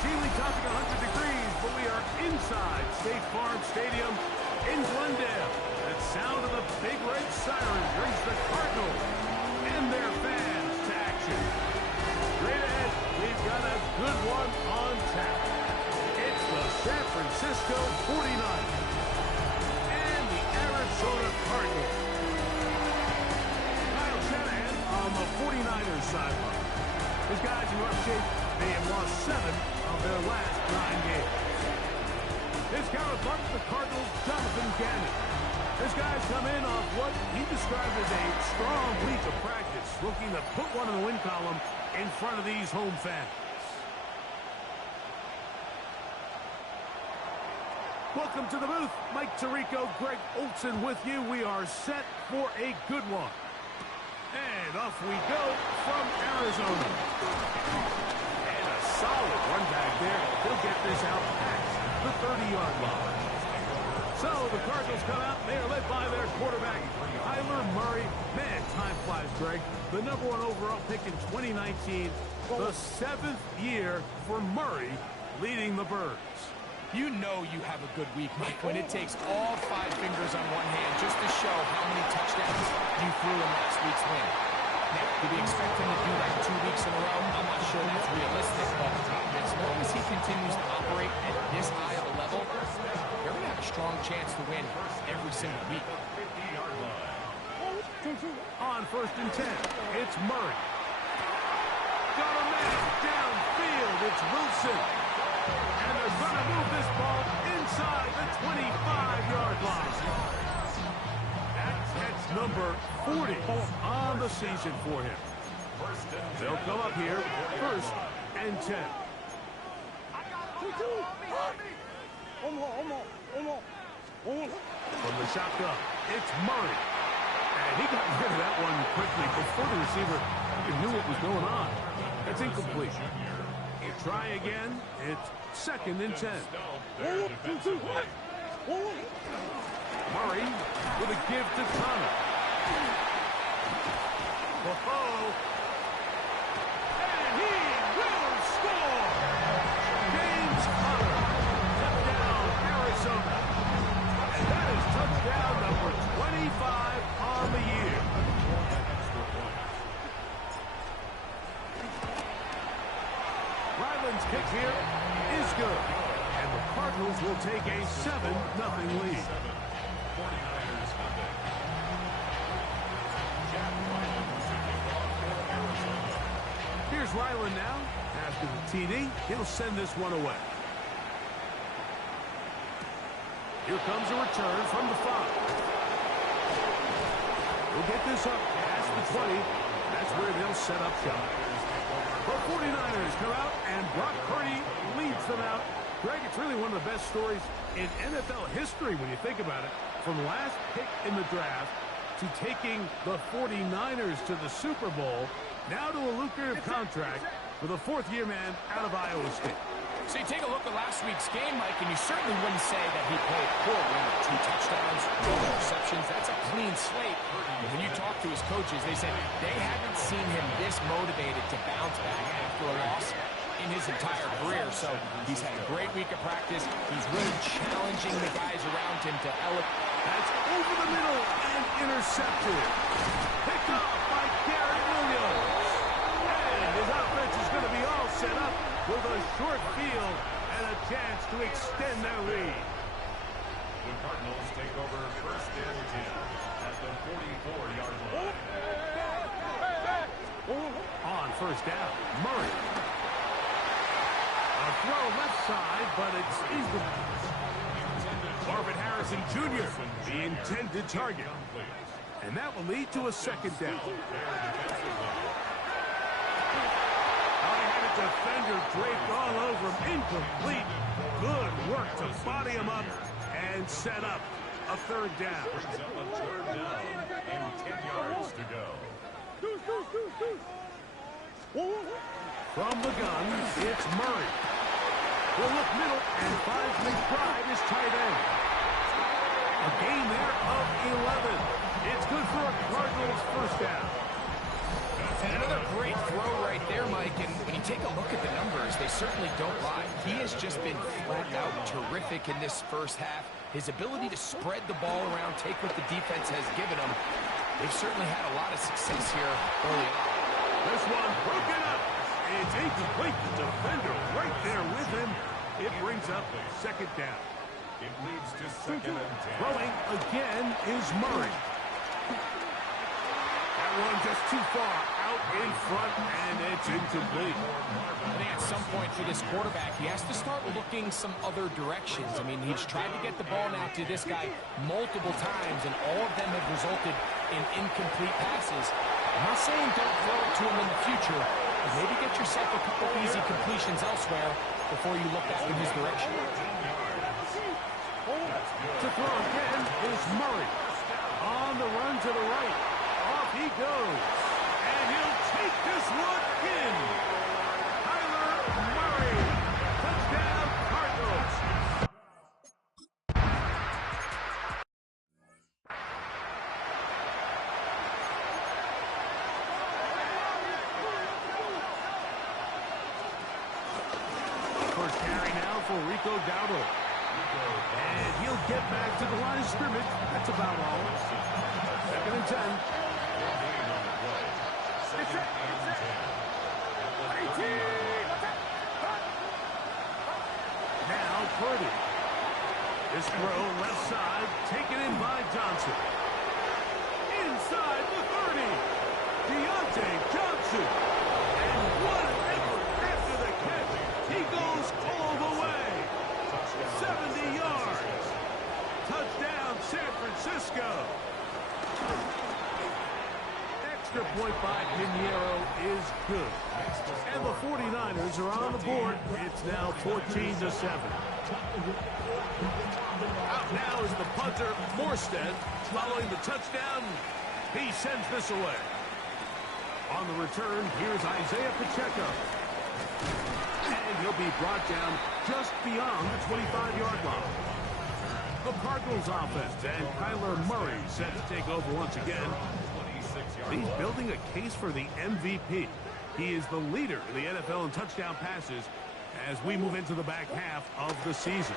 routinely topping 100 degrees, but we are inside State Farm Stadium in Glendale. That sound of the big red siren brings the Cardinals and their fans to action. Straight ahead, we've got a good one on tap. It's the San Francisco 49ers and the Arizona Cardinals. Kyle Shanahan on the 49ers sideline. His guys in rough shape. They have lost 7 of their last 9 games. His counterpart, the Cardinals' Jonathan Gannon. His guys come in off what he described as a strong week of practice, looking to put one in the win column in front of these home fans. Welcome to the booth. Mike Tirico, Greg Olson with you. We are set for a good one. And off we go from Arizona. And a solid run back there. He'll get this out past the 30-yard line. So the Cardinals come out. They are led by their quarterback, Kyler Murray. Man, time flies, Greg. The #1 overall pick in 2019. The 7th year for Murray leading the Birds. You know you have a good week, Mike, when it takes all 5 fingers on one hand just to show how many touchdowns you threw in last week's win. Now, do we expect him to do that 2 weeks in a row? I'm not sure that's realistic, but as long as he continues to operate at this high of a level, they're going to have a strong chance to win every single week. On 1st and 10, it's Murray. Got a man downfield. It's Wilson. And they're going to move this ball inside the 25-yard line. That's number 40 on the season for him. They'll come up here, 1st and 10. From the shotgun, it's Murray. And he got rid of that one quickly before the receiver even knew what was going on. It's incomplete. Try again. It's 2nd and 10. Murray with a give to Connor. And he will score! James Conner. Touchdown, Arizona. And that is touchdown number 25 on the year. Ryland's kick here is good. And the Cardinals will take a 7-0 lead. Here's Ryland now. After the TD, he'll send this one away. Here comes a return from the 5. We'll get this up past the 20. That's where they'll set up shop. The 49ers come out, and Brock Purdy leads them out. Greg, it's really one of the best stories in NFL history when you think about it. From last pick in the draft to taking the 49ers to the Super Bowl, now to a lucrative contract with a 4th-year man out of Iowa State. So you take a look at last week's game, Mike, and you certainly wouldn't say that he played poorly. 2 touchdowns, 2 interceptions. That's a clean slate. And when you talk to his coaches, they said they haven't seen him this motivated to bounce back after a loss in his entire career. So he's had a great week of practice. He's really challenging the guys around him to elevate. That's over the middle and intercepted. Picked up by Garrett Williams. And his offense is going to be all set up with a short field and a chance to extend their lead. The Cardinals take over 1st and 10 at the 44-yard line. On 1st down, Murray. A throw left side, but it's incomplete. Marvin Harrison Jr., the intended target. And that will lead to a 2nd down. Defender draped all over him. Incomplete. Good work to body him up and set up a 3rd down. And 10 yards to go. From the gun, it's Murray. Will look middle and finds McBride his tight end. A gain there of 11. It's good for a Cardinals 1st down. And another great throw right there, Mike. And when you take a look at the numbers, they certainly don't lie. He has just been flat out terrific in this first half. His ability to spread the ball around, take what the defense has given him. They've certainly had a lot of success here early on. This one broken up. It's incomplete. The defender right there with him. It brings up second down. It leads to second and 10. Throwing again is Murray. That one just too far out in front, and it's incomplete. I think at some point for this quarterback, he has to start looking some other directions. I mean, he's tried to get the ball now to this guy multiple times, and all of them have resulted in incomplete passes. I'm not saying don't throw it to him in the future, but maybe get yourself a couple easy completions elsewhere before you look back in his direction. To throw again is Murray. On the run to the right. Off he goes. And he'll take this one in. Kyler Murray. Touchdown, Cardinals. First carry now for Rico Dowdle. And he'll get back to the line of scrimmage. That's about all. Second and 10. Now Purdy. This throw left side, taken in by Johnson. Inside the 30. Deontay Johnson. And what an effort after the catch. He goes all the way. 70 yards. Touchdown, San Francisco. Extra point by Pinheiro is good. And the 49ers are on the board. It's now 14-7. Out now is the punter, Morstead. Following the touchdown, he sends this away. On the return, here's Isaiah Pacheco. And he'll be brought down just beyond the 25-yard line. The Cardinals offense and Kyler Murray set to take over once again. He's building a case for the MVP. He is the leader in the NFL in touchdown passes as we move into the back half of the season.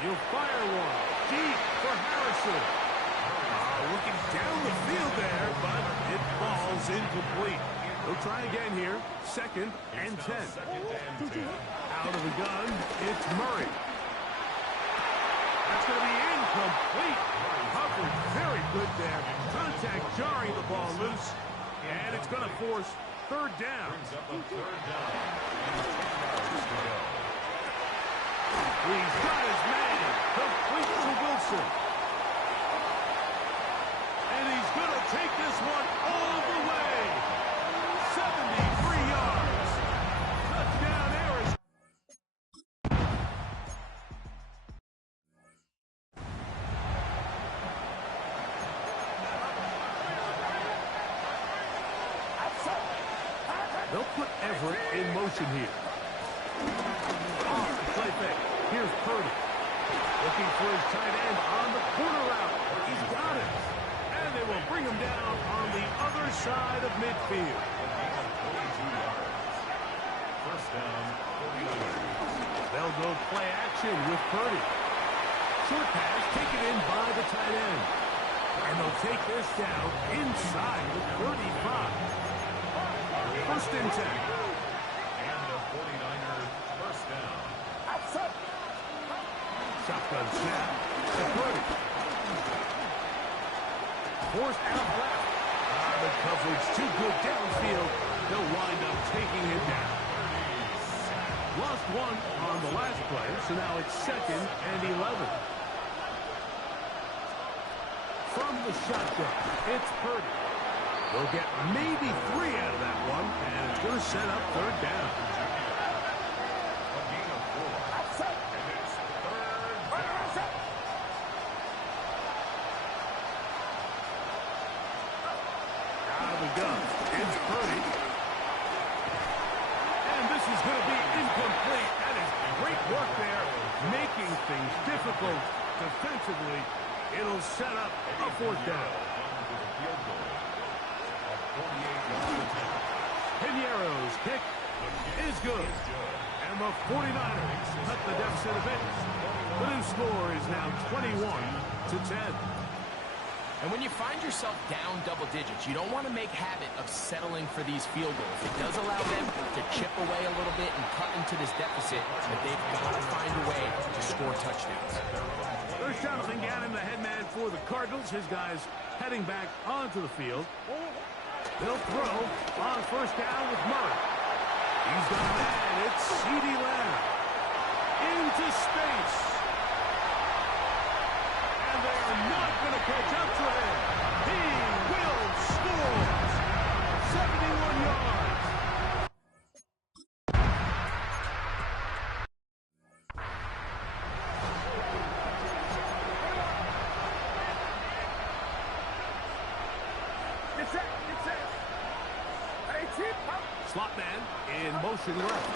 He'll fire one deep for Harrison. Looking down the field there, but it falls incomplete. He'll try again here. Second and 10. Out of the gun, it's Murray. That's going to be incomplete. Coverage very good there. Contact jarring the ball loose. And it's going to force third down. He's got his man. Complete to Wilson. And he's going to take this one all the way. 73 yards. Touchdown, Arizona. They'll put Everett in motion here. Off the play fake. Here's Purdy. Looking for his tight end on the corner route. He's got it. And they will bring him down on the other side of midfield. First down, 49ers. They'll go play action with Purdy. Short pass taken in by the tight end. And they'll take this down inside the 35. First and 10. And the 49ers first down. Shotgun snap to Purdy. Forced out left. The coverage too good downfield. They'll wind up taking him down. Lost one on the last play, so now it's second and 11. From the shotgun, it's Purdy. They'll get maybe 3 out of that one, and it's going to set up third down. A gain of 4. And it's third down. Out of the gun, it's Purdy. And this is going to be incomplete. That is great work there, making things difficult defensively. It'll set up a fourth down. 48-yard attempt. Piniero's kick is good. And the 49ers cut the deficit a bit. The new score is now 21-10. And when you find yourself down double digits, you don't want to make habit of settling for these field goals. It does allow them to chip away a little bit and cut into this deficit, but they've got to find a way to score touchdowns. There's Jonathan Gannon, the head man for the Cardinals. His guys heading back onto the field. They'll throw on first down with Murray. He's got a man. It's CeeDee Lamb. Into space. And they are not going to catch up to him. He will score. 71 yards. Slot man in motion left.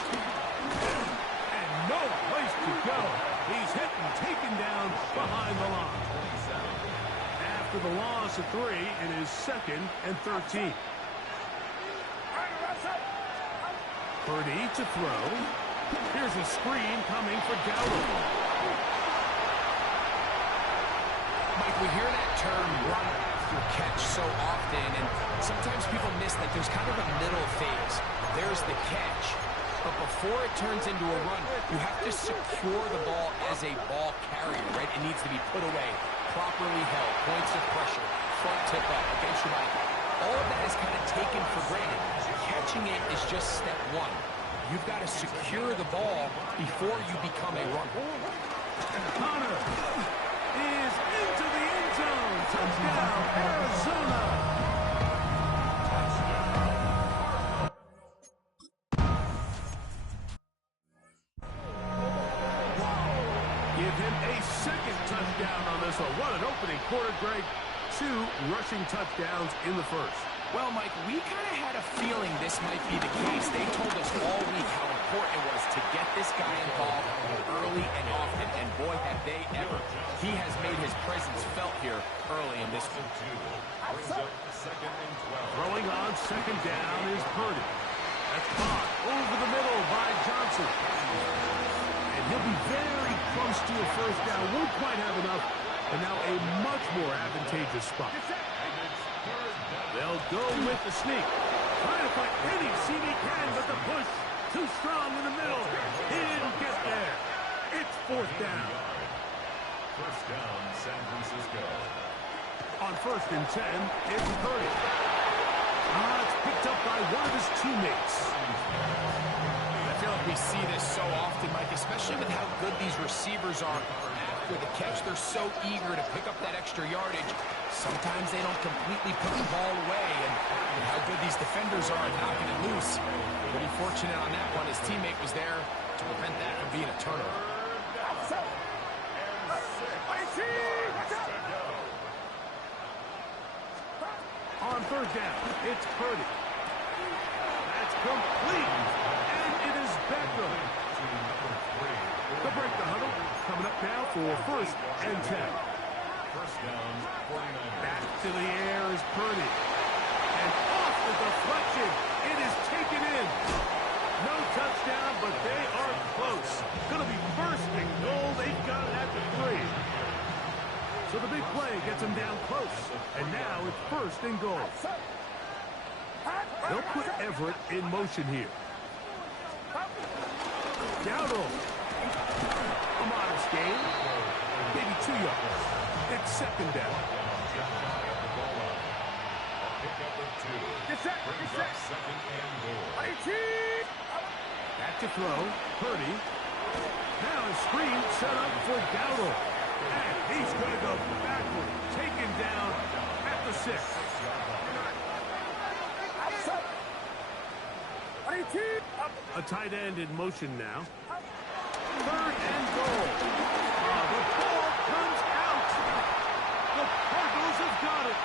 And no place to go. He's hit and taken down behind the line. After the loss of 3, it is 2nd and 13. Purdy to throw. Here's a screen coming for Gallup. Mike, we hear that term run after catch so often, and sometimes people miss that there's kind of a middle phase. There's the catch, but before it turns into a run, you have to secure the ball as a ball carrier, right? It needs to be put away, properly held, points of pressure, front tip up against your body. All of that is kind of taken for granted. Catching it is just step one. You've got to secure the ball before you become a runner. Connor is into the end zone. Touchdown, Arizona. Give him a second touchdown on this one. What an opening quarter, Greg. 2 rushing touchdowns in the first. Well, Mike, we kind of had a feeling this might be the case. They told us all week how important it was to get this guy involved early and often, and boy, have they ever. He has made his presence felt here early in this one. Throwing on second down is Purdy. That's caught over the middle by Johnson. And he'll be very close to a first down. Won't quite have enough, and now a much more advantageous spot. They'll go with the sneak. Trying to find any seam he can, but the push too strong in the middle. He didn't get there. It's 4th down. First down, San Francisco. On 1st and 10, it's Purdy. It's picked up by one of his teammates. I feel like we see this so often, Mike, especially with how good these receivers are after the catch. They're so eager to pick up that extra yardage. Sometimes they don't completely put the ball away, and how good these defenders are at knocking it loose. Pretty fortunate on that one. His teammate was there to prevent that from being a turnover. On 3rd down, it's Purdy. That's complete, and it is Beckham. They'll break the huddle. Coming up now for 1st and 10. First down, 49ers. Back to the air is Purdy. And off the deflection, it is taken in. No touchdown, but they are close. Going to be 1st and goal. They've got it at the 3. So the big play gets him down close. And now it's 1st and goal. They'll put Everett in motion here. Dowdle. A modest gain. Maybe 2 yards. It's 2nd down. Second and goal. Back to throw. Purdy. Now a screen set up for Dowdle. And he's going to go backward. Taken down at the 6. A tight end in motion now. 3rd and goal. The ball comes out. The Cardinals have got it.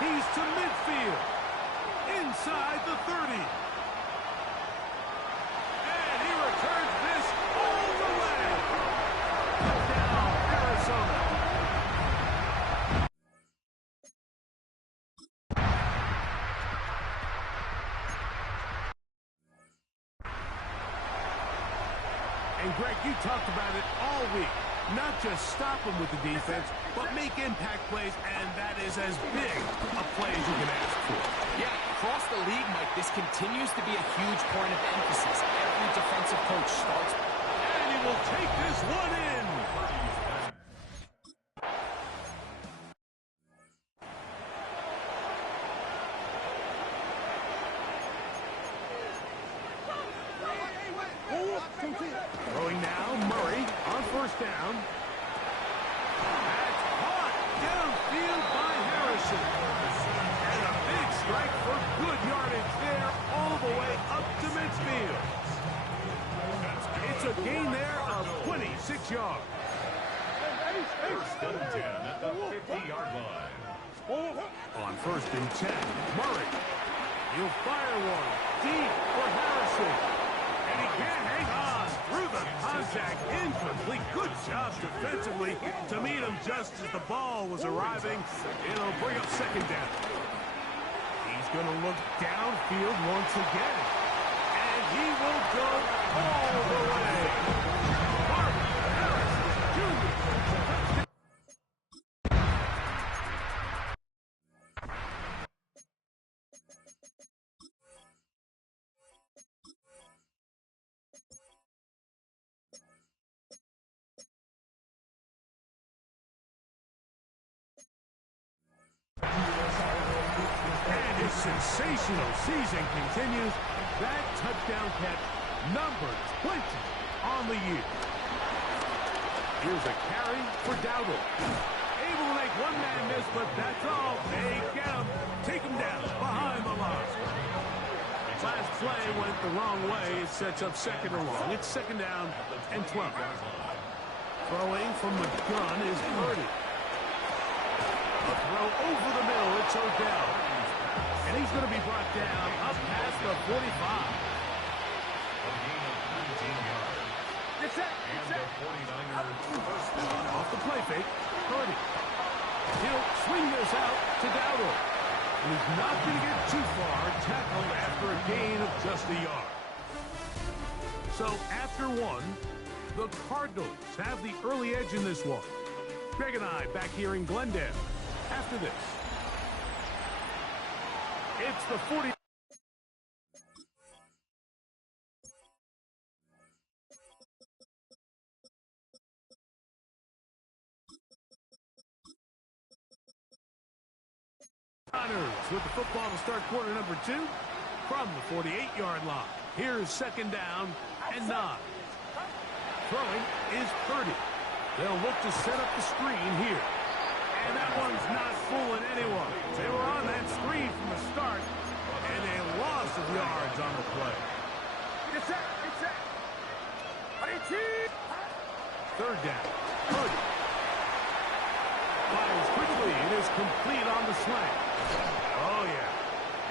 He's to midfield. Inside the 30. And he returns this all the way. Touchdown, Arizona. And, Greg, you talked about it all week. Not just stop them with the defense, but make impact plays, and that is as big a play as you can ask for. Yeah, across the league, Mike, this continues to be a huge point of emphasis. Every defensive coach starts. And he will take this one in. Throwing now, Murray on first down. That's caught downfield by Harrison. And a big strike for good yardage there all the way up to midfield. It's a gain there of 26 yards. First and 10 at the 50-yard line. On first and 10, Murray. He'll fire one deep for Harrison. And he can't hang on through the contact. Incomplete. Good job defensively to meet him just as the ball was arriving. It'll bring up second down. He's going to look downfield once again. And he will go all the way. Marvin Harrison Jr. And his sensational season continues. That touchdown catch, number 20 on the year. Here's a carry for Dowdle. Able to make one man miss, but that's all. They get him. Take him down behind the line. Last play went the wrong way. It sets up second and long. It's second down and 12. Throwing from the gun is Purdy. A throw over the middle. It's Odell. And he's going to be brought down up past the 45. A gain of 19 yards. It's it. And the 49ers first down. Off the play fake, Purdy. He'll swing this out to Dowdle. And he's not going to get too far, tackled after a gain of just a yard. So after one, the Cardinals have the early edge in this one. Greg and I back here in Glendale after this. It's the 40. With the football to start quarter number 2 from the 48-yard line. Here's second down and 9. Throwing is Purdy. They'll look to set up the screen here. And that one's not fooling anyone. They were on that screen from the start, and a loss of yards on the play. It's set. Third down. Purdy. Fires quickly. It is complete on the slant. Oh, yeah.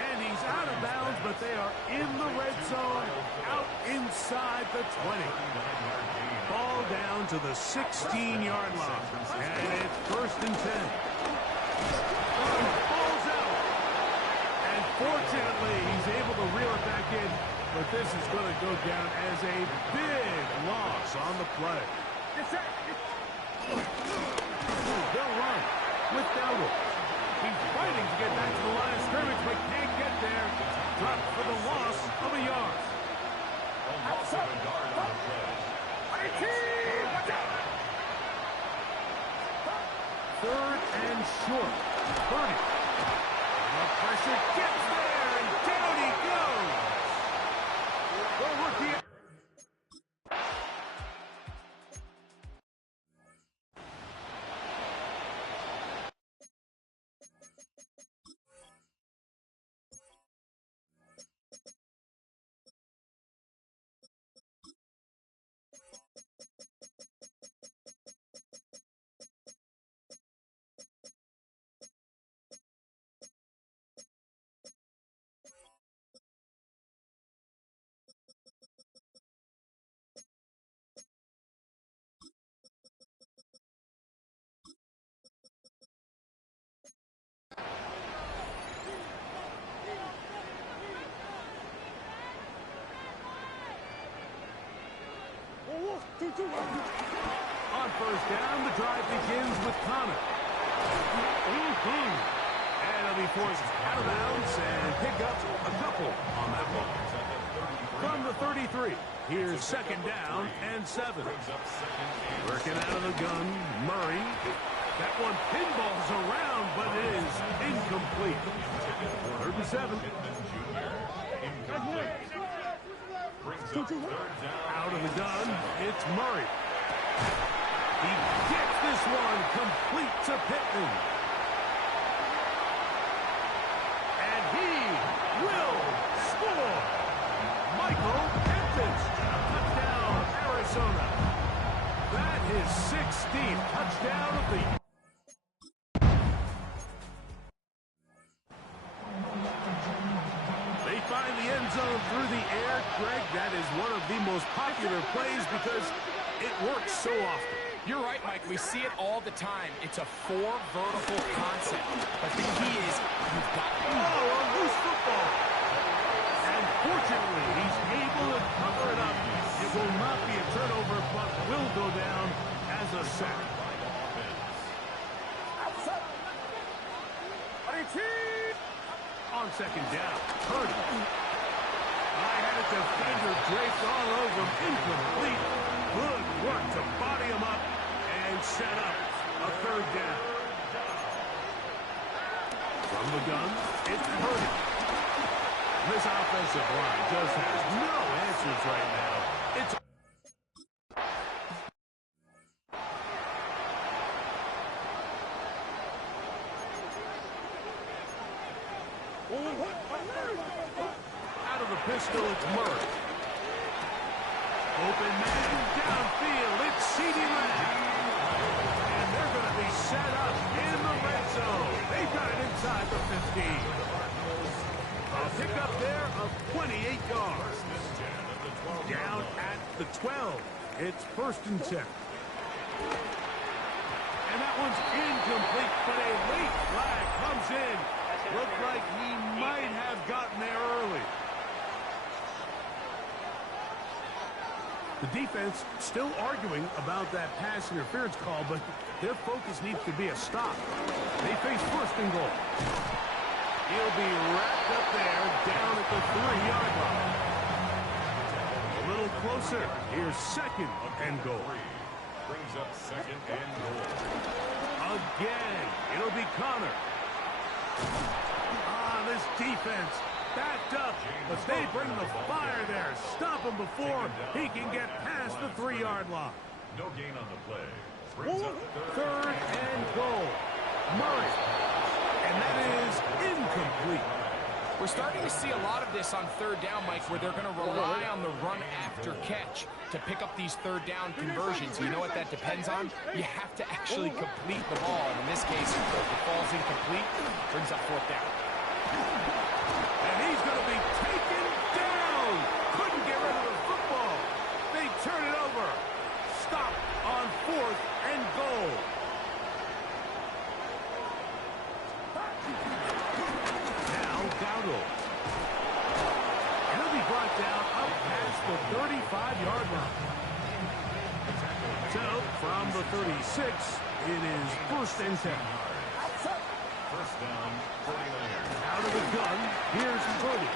And he's out of bounds, but they are in the red zone, out inside the 20. Ball down to the 16-yard line. And it's first and 10. Ball's out. And fortunately, he's able to reel it back in, but this is going to go down as a big loss on the play. They'll run with Dowdle. He's fighting to get back to the line of scrimmage, but can't get there. Dropped for the loss of a yard. A loss of a yard on the play. Third and short. Purdy. The pressure gets there, and down he goes. The rookie. On first down, the drive begins with Connor. And he'll be forced out of bounds and pick up a couple on that one. From the 33, here's second down and 7. Working out of the gun, Murray. That one pinballs around, but it is incomplete. 3rd and 7. Out of the gun, it's Murray. He gets this one complete to Pittman. And he will score. Michael Pittman, touchdown, Arizona. That is 16th touchdown of the year. They find the end zone through the air. Greg, that is one of the most popular plays because it works so often. You're right, Mike. We see it all the time. It's a 4 vertical concept. But the key is you've got to... Oh, a loose football. And fortunately, he's able to cover it up. It will not be a turnover, but will go down as a sack. On second down, Purdy. I had a defender draped all over him. Incomplete. Good work to body him up and set up a 3rd down. From the gun, it's Purdy. This offensive line just has no answers right now. It's out of the pistol, it's Murray. Open man downfield, it's CeeDee Lamb. And they're going to be set up in the red zone. They've got it inside the 15. A pickup there of 28 yards. Down at the 12. It's 1st and 10. And that one's incomplete, but a late flag comes in. Looked like he might have gotten there early. The defense still arguing about that pass interference call, but their focus needs to be a stop. They face 1st and goal. He'll be wrapped up there down at the 3-yard line. A little closer. Here's 2nd and goal. Brings up 2nd and goal. Again, it'll be Connor. This defense backed up, but they bring the fire there. Stop him before he can get past the 3-yard line. No gain on the play. Brings up 3rd and goal. Murray. And that is incomplete. We're starting to see a lot of this on 3rd down, Mike, where they're going to rely on the run after catch to pick up these 3rd down conversions. You know what that depends on? You have to actually complete the ball. And in this case, if the ball's incomplete, brings up 4th down. And he's going to be taken down. Couldn't get rid of the football. They turn it over. Stop on 4th and goal. Now Dowdle. And he'll be brought down up past the 35-yard line. So from the 36, it is 1st and 10. 1st down, 49ers. Out of the gun, here's Purdy.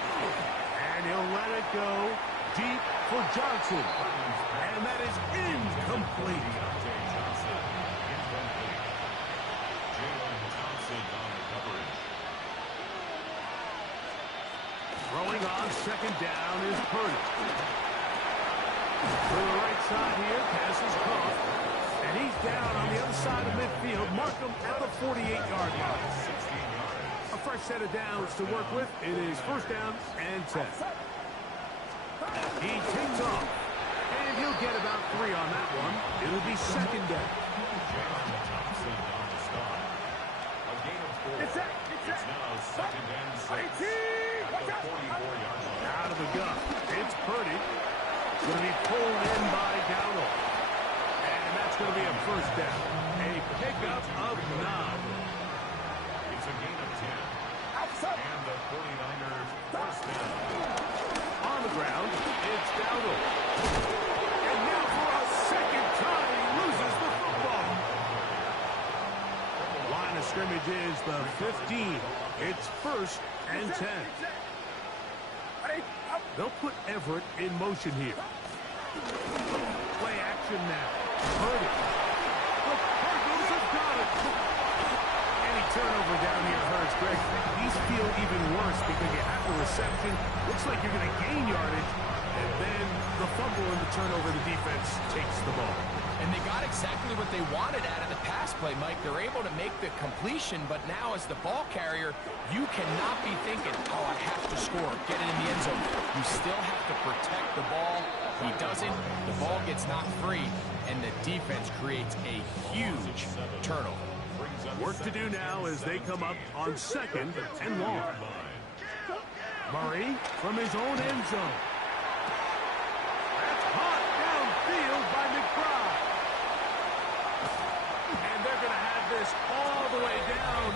And he'll let it go deep for Johnson. And that is incomplete. Throwing on 2nd down is Purdy. To the right side here, pass is caught. And he's down on the other side of midfield. Mark him at the 48-yard line. A fresh set of downs to work with. It is 1st down and 10. He takes off. And he'll get about 3 on that one. It'll be 2nd down. It's now 2nd and 6 at the 44-yard line. Out of the gun. It's Purdy. Going to be pulled in by Dowdle. And that's going to be a 1st down. A pickup of 9. It's a gain of 10. And the 49ers 1st down. On the ground, it's Dowdle. And now for a is the 15. It's 1st and 10. They'll put Everett in motion here. Play action now. Purdy. The Cardinals have got it. Any turnover down here hurts, Greg. These feel even worse because you have the reception. Looks like you're going to gain yardage. And then the fumble and the turnover, the defense takes the ball. And they got exactly what they wanted out of the pass play, Mike. They're able to make the completion, but now as the ball carrier, you cannot be thinking, oh, I have to score, get it in the end zone. You still have to protect the ball. He doesn't. The ball gets knocked free, and the defense creates a huge turnover. Work to do now as they come up on 2nd and long. Murray from his own end zone. That's hot downfield by McBride. And they're going to have this all the way down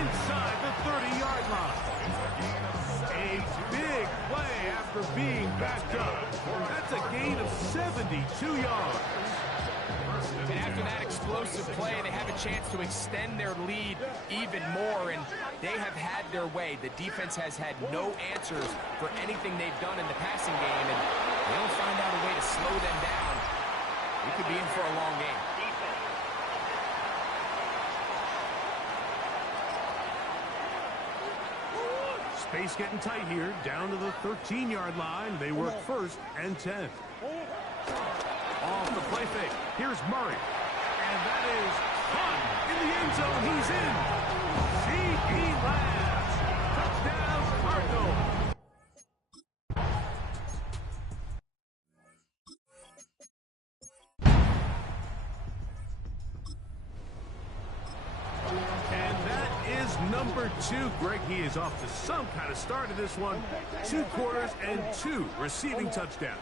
inside the 30-yard line. A big play after being backed up. That's a gain of 72 yards. And after that explosive play, they have a chance to extend their lead even more, and they have had their way. The defense has had no answers for anything they've done in the passing game, and they don't find out a way to slow them down. We could be in for a long game. Space getting tight here, down to the 13-yard line. They work 1st and 10. Off the play fake. Here's Murray. And that is caught in the end zone. He's in. C.D. Lambs. Touchdown, Cardinals. And that is number 2. Greg, he is off to some kind of start in this one. 2 quarters and 2 receiving touchdowns.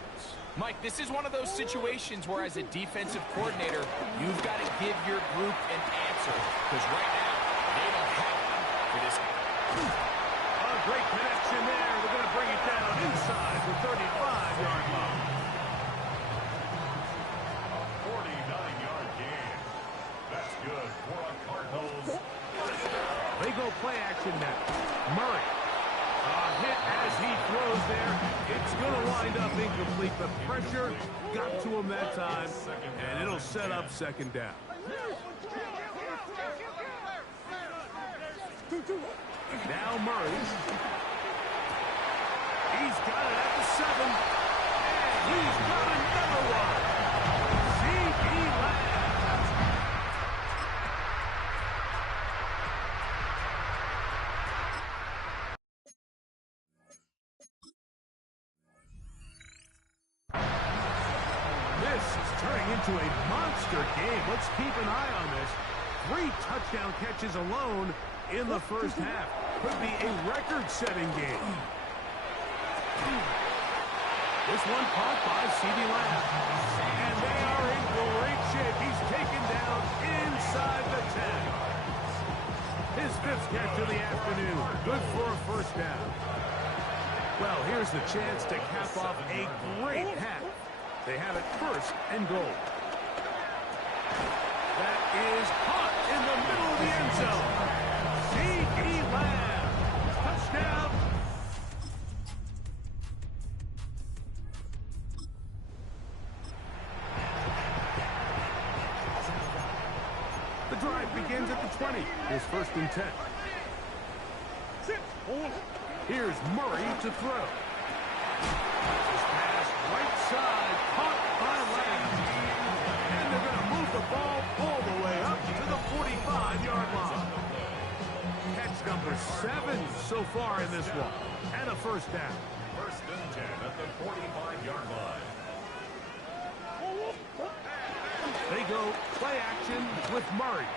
Mike, this is one of those situations where as a defensive coordinator, you've got to give your group an answer. Because right now, they don't have one for this game. A great connection there. They're going to bring it down inside the 35-yard line. A 49-yard gain. That's good for a Cardinals. They go play action now. Murray. A hit as he throws there. It's going to wind up incomplete. The pressure got to him that time, and it'll set up 2nd down. Now Murray. He's got it at the 7. And he's got another one. C.D. Lamb. Into a monster game. Let's keep an eye on this. 3 touchdown catches alone in the first half. Could be a record-setting game. This one caught by C.D. Lamb. And they are in great shape. He's taken down inside the 10. His 5th catch of the afternoon. Good for a 1st down. Well, here's the chance to cap off a great half. They have it 1st and goal. That is caught in the middle of the end zone. C.D. Lamb. Touchdown. The drive begins at the 20. It's 1st and 10. Here's Murray to throw. Right side, caught by Lamb. And they're going to move the ball all the way up to the 45-yard line. Catch number 7 so far in this one. And a 1st down. 1st and 10 at the 45-yard line. They go play action with Murray.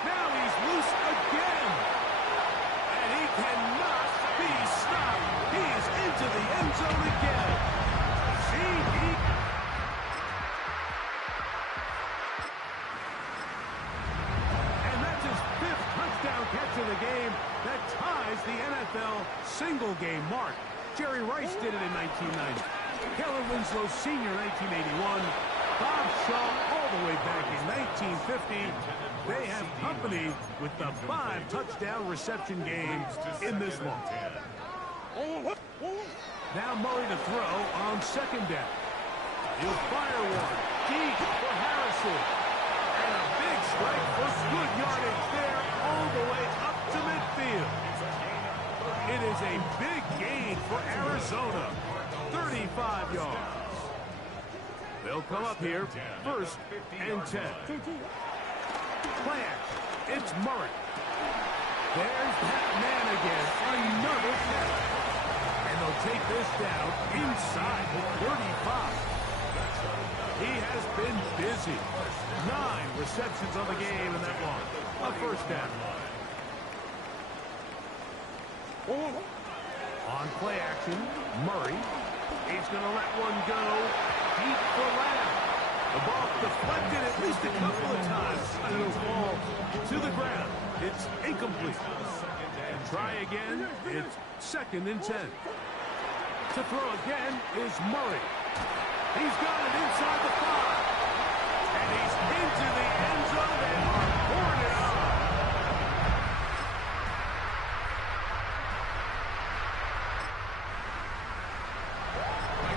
Now he's loose again. And he cannot be stopped. He is into the end zone again. And that's his 5th touchdown catch of the game. That ties the NFL single-game mark. Jerry Rice did it in 1990. Kellen Winslow Sr. 1981. Bob Shaw all the way back in 1950. They have company with the 5 touchdown reception games in this one. Now Murray to throw on second down. He'll fire one deep for Harrison. And a big strike for good yardage there all the way up to midfield. It is a big gain for Arizona. 35 yards. They'll come up here, first and 10. Plant, it's Murray. There's that man again, another catch. And they'll take this down inside the 35. He has been busy. 9 receptions on the game in that one. A first down. On play action, Murray. He's going to let one go deep for Lamb. The ball deflected at least a couple of times. And it'll fall to the ground. It's incomplete. And try again. It's second and 10. To throw again is Murray. He's got it inside the 5. And he's into the end zone. They are pouring it on.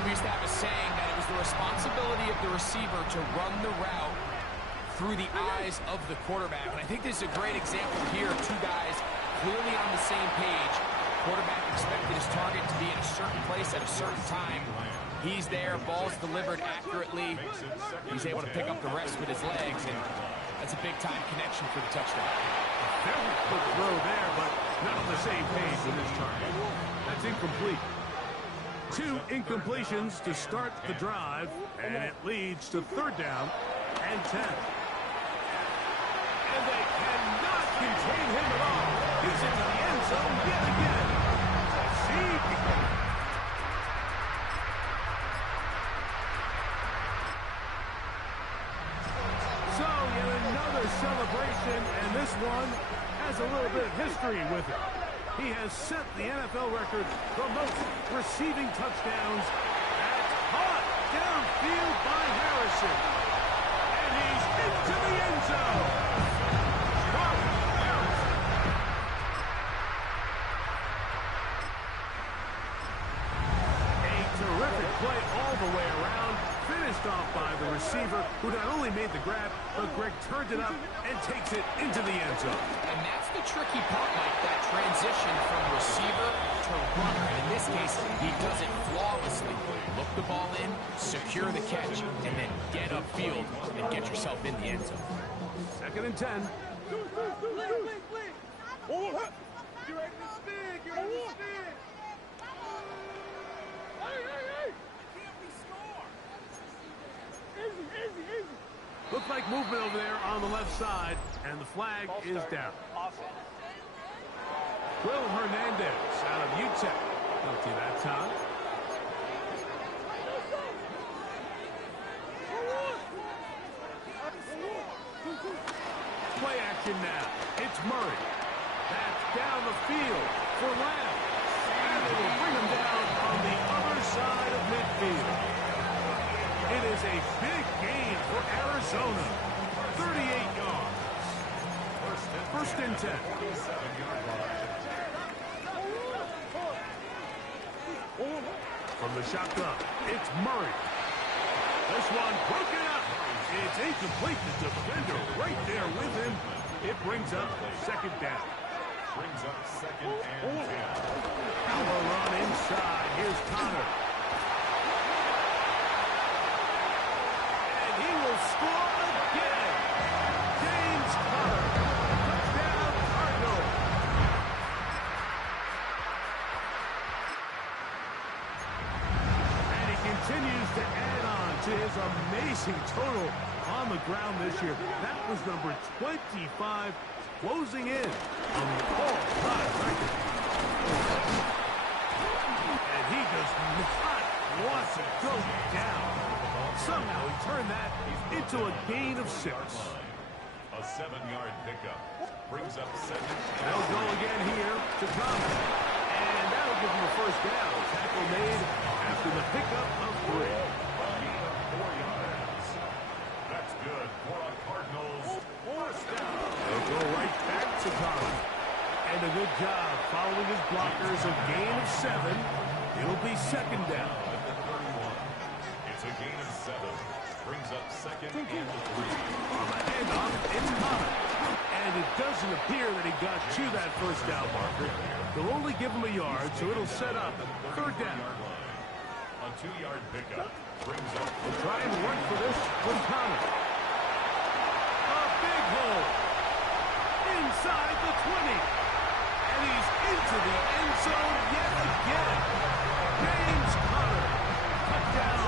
We used to have a saying that it was the responsibility of the receiver to run the route through the eyes of the quarterback. And I think this is a great example here. 2 guys clearly on the same page. Quarterback expected his target to be in a certain place at a certain time. He's there, ball's delivered accurately. He's able to pick up the rest with his legs, and that's a big-time connection for the touchdown. Very quick throw there, but not on the same page with his target. That's incomplete. 2 incompletions to start the drive, and it leads to third down and 10. And they cannot contain him at all. He's into the end zone yet again. So yet another celebration, and this one has a little bit of history with it. He has set the NFL record for most receiving touchdowns. That's caught downfield by Harrison. And he's into the end zone. From Harrison. A terrific play all the way around. Finished off by the receiver, who not only made the grab, but Greg turned it up and takes it into the end zone. And that's the tricky part, Mike, that transition from receiver to runner. And in this case, he does it flawlessly. Look the ball in, secure the catch, and then get upfield and get yourself in the end zone. Second and 10. You're ready to spin. You're ready to spin. Hey. Easy. Looks like movement over there on the left side, and the flag is down. Will Hernandez out of UTEP. Guilty that time. Play action now. It's Murray. That's down the field for Lamb. And they will bring him down on the other side of midfield. It is a big gain for Arizona. 38 yards. First and 10. From the shotgun, it's Murray. This one broken up. It's incomplete. The defender right there with him. It brings up second down. Brings up second and 10. Power run inside. Here's Connor. And he will score again. James Connor. Touchdown, Cardinals. And he continues to add on to his amazing total on the ground this year. That was number 25, closing in on the all-time record. And he does not want to go down. Somehow he turned that into a gain of 6. A 7-yard pickup. Brings up second. They'll go again here to Thomas. And that'll give him a first down. Tackle made after the pickup of 3. Good job following his blockers. A gain of 7. It'll be second down. At the 31. It's a gain of 7. Brings up second and 3. On the handoff, it's Connor. And it doesn't appear that he got to that first down marker. They'll only give him a yard, so it'll set up third down. A 2-yard pickup. Brings up. We'll try and work for this with Connor. A big hole. Inside the 20. And he's into the end zone yet again. James Conner. Touchdown.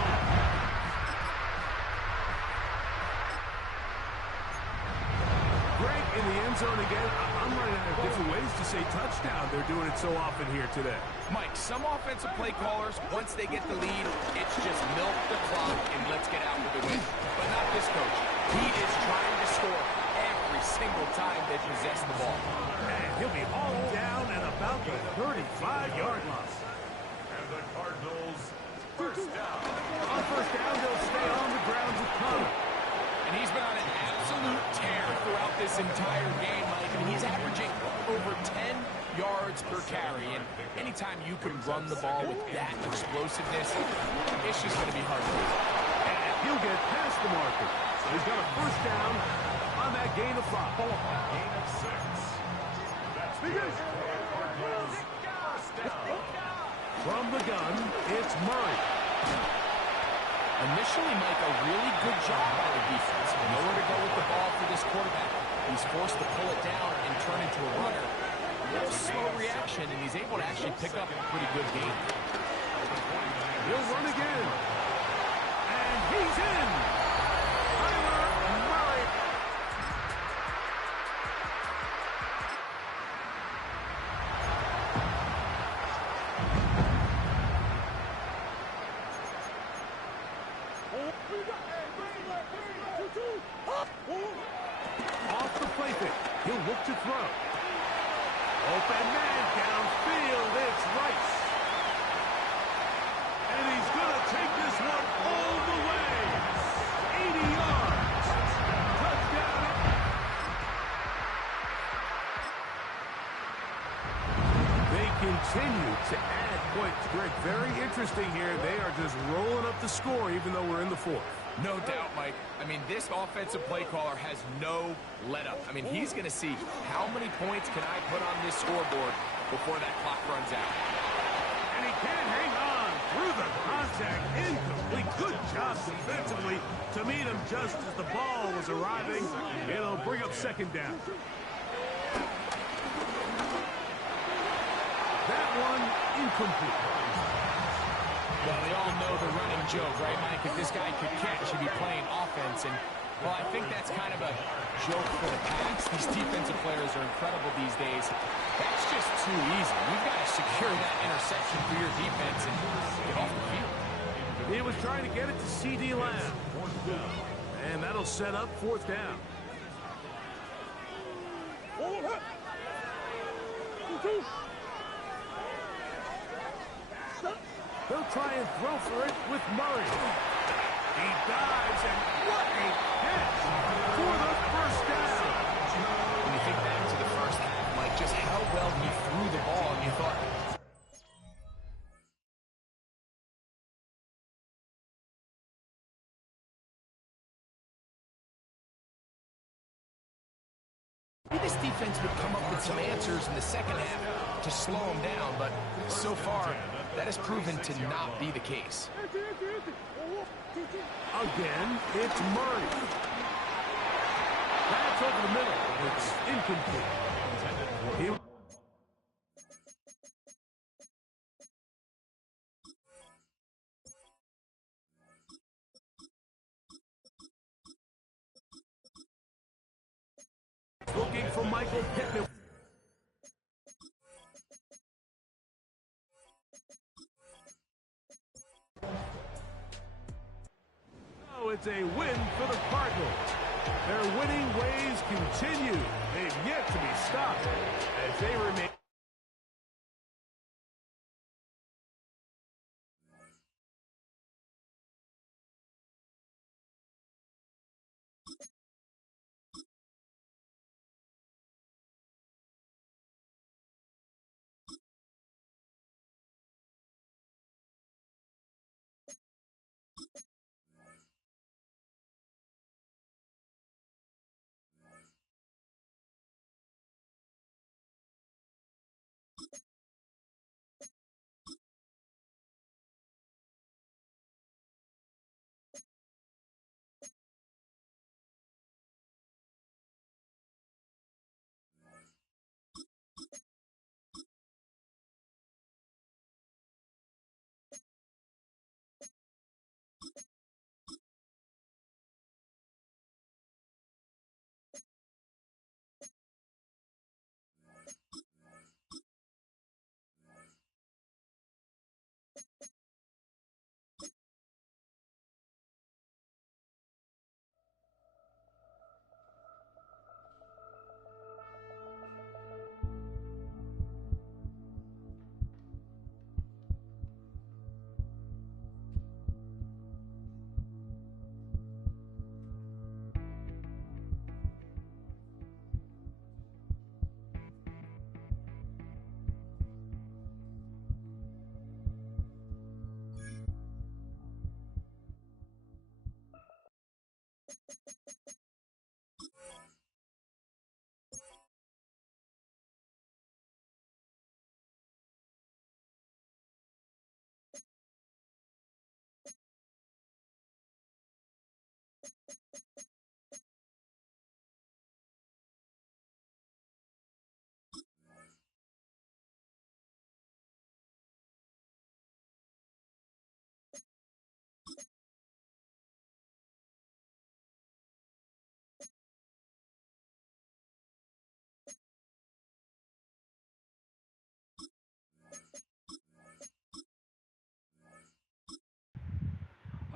Greg in the end zone again. I'm running out of different ways to say touchdown. They're doing it so often here today. Mike, some offensive play callers, once they get the lead, it's just milk the clock and let's get out with the win. But not this coach. He is trying to score every single time they possess the ball. And he'll be hauled down at about the 35-yard line. And the Cardinals first down. On first down, they'll stay on the ground with Connor. And he's been on an absolute tear throughout this entire game, Mike. And he's averaging over 10 yards per carry. And anytime you can run the ball with that explosiveness, it's just going to be hard to do. And he'll get past the marker. So he's got a first down on that gain of 5. Gain of 6. That's good for the Cardinals. First down. From the gun, it's Murray. Initially, Mike, a really good job by the defense. Nowhere to go with the ball for this quarterback. He's forced to pull it down and turn into a runner. A little slow reaction, and he's able to actually pick up a pretty good game. He'll run again. And he's in. Kyler Murray. Off the play pick. He'll look to throw. Open man downfield. It's Rice. And he's going to take this one all the way. 80 yards. Touchdown. They continue to add points. Greg, very interesting here. They are just rolling up the score even though we're in the fourth. No doubt, Mike. I mean, this offensive play caller has no let-up. I mean, he's going to see how many points can I put on this scoreboard before that clock runs out. And he can't hang on through the contact. Incomplete. Good job defensively to meet him just as the ball was arriving. It'll bring up second down. That one incomplete. Well, they all know the running joke, right, Mike? If this guy could catch, he'd be playing offense. And, well, I think that's kind of a joke for the pass. These defensive players are incredible these days. That's just too easy. You've got to secure that interception for your defense and get off the field. He was trying to get it to C.D. Lamb. And that'll set up fourth down. He'll try and throw for it with Murray. He dives, and what a catch for the first down. When you think back to the first half, Mike, just how well he threw the ball, and you thought, maybe this defense would come up with some answers in the second half to slow him down, but so far, that has proven to not be the case. Again, it's Murray. Pass over the middle. It's incomplete. Looking for Michael Pittman. Oh, it's a win for the Cardinals. Their winning ways continue. They've yet to be stopped as they remain.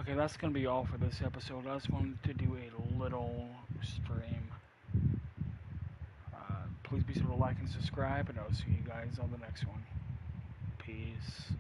Okay, that's going to be all for this episode. I just wanted to do a little stream. Please be sure to like and subscribe, and I'll see you guys on the next one. Peace.